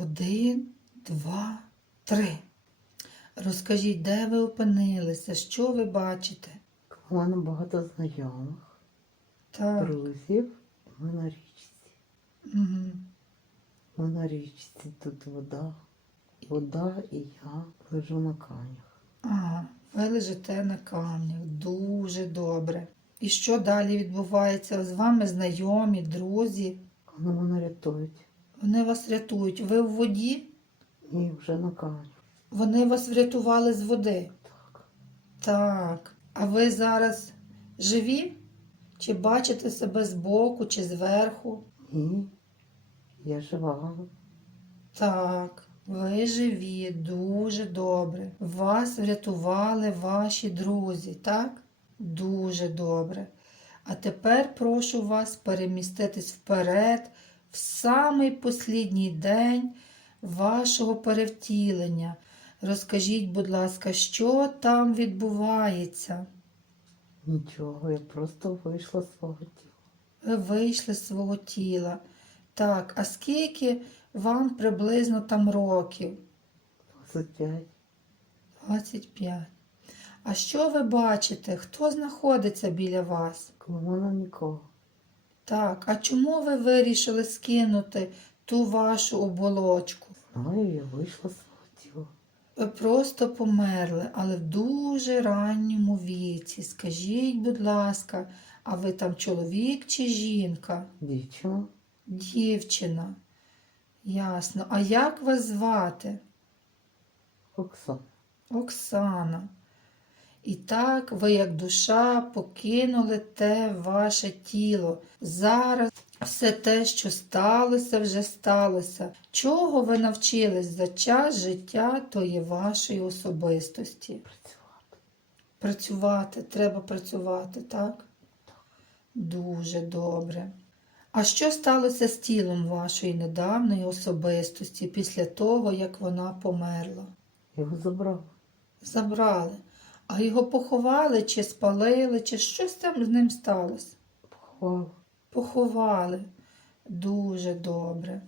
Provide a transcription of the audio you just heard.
Один, два, три. Розкажіть, де ви опинилися? Що ви бачите? У мене багато знайомих, Так. друзів. Ми на річці. Угу. Ми на річці, тут вода. Вода і я лежу на камнях. Ага, ви лежите на камнях. Дуже добре. І що далі відбувається? З вами знайомі, друзі? Вони мене рятують. Вони вас рятують. Ви в воді? І вже на камнях. Вони вас врятували з води. Так. Так. А ви зараз живі? Чи бачите себе збоку, чи зверху? Ні. Я жива. Так, ви живі, дуже добре. Вас врятували ваші друзі, так? Дуже добре. А тепер прошу вас переміститись вперед в самий послідній день вашого перевтілення. Розкажіть, будь ласка, що там відбувається? Нічого, я просто вийшла з свого тіла. Ви вийшли з свого тіла. Так, а скільки вам приблизно там років? 25. 25. А що ви бачите? Хто знаходиться біля вас? Коло мене нікого. Так, а чому ви вирішили скинути ту вашу оболочку? Знаю, я вийшла з свого тіла. Ви просто померли, але в дуже ранньому віці. Скажіть, будь ласка, а ви там чоловік чи жінка? Дівчина. Дівчина. Ясно. А як вас звати? Оксана. Оксана. І так ви, як душа, покинули те ваше тіло. Зараз все те, що сталося, вже сталося. Чого ви навчились за час життя тої вашої особистості? Працювати. Працювати, треба працювати, так? Дуже добре. А що сталося з тілом вашої недавньої особистості після того, як вона померла? Його забрали. Забрали. А його поховали, чи спалили, чи щось там з ним сталося? Поховали. Поховали. Дуже добре.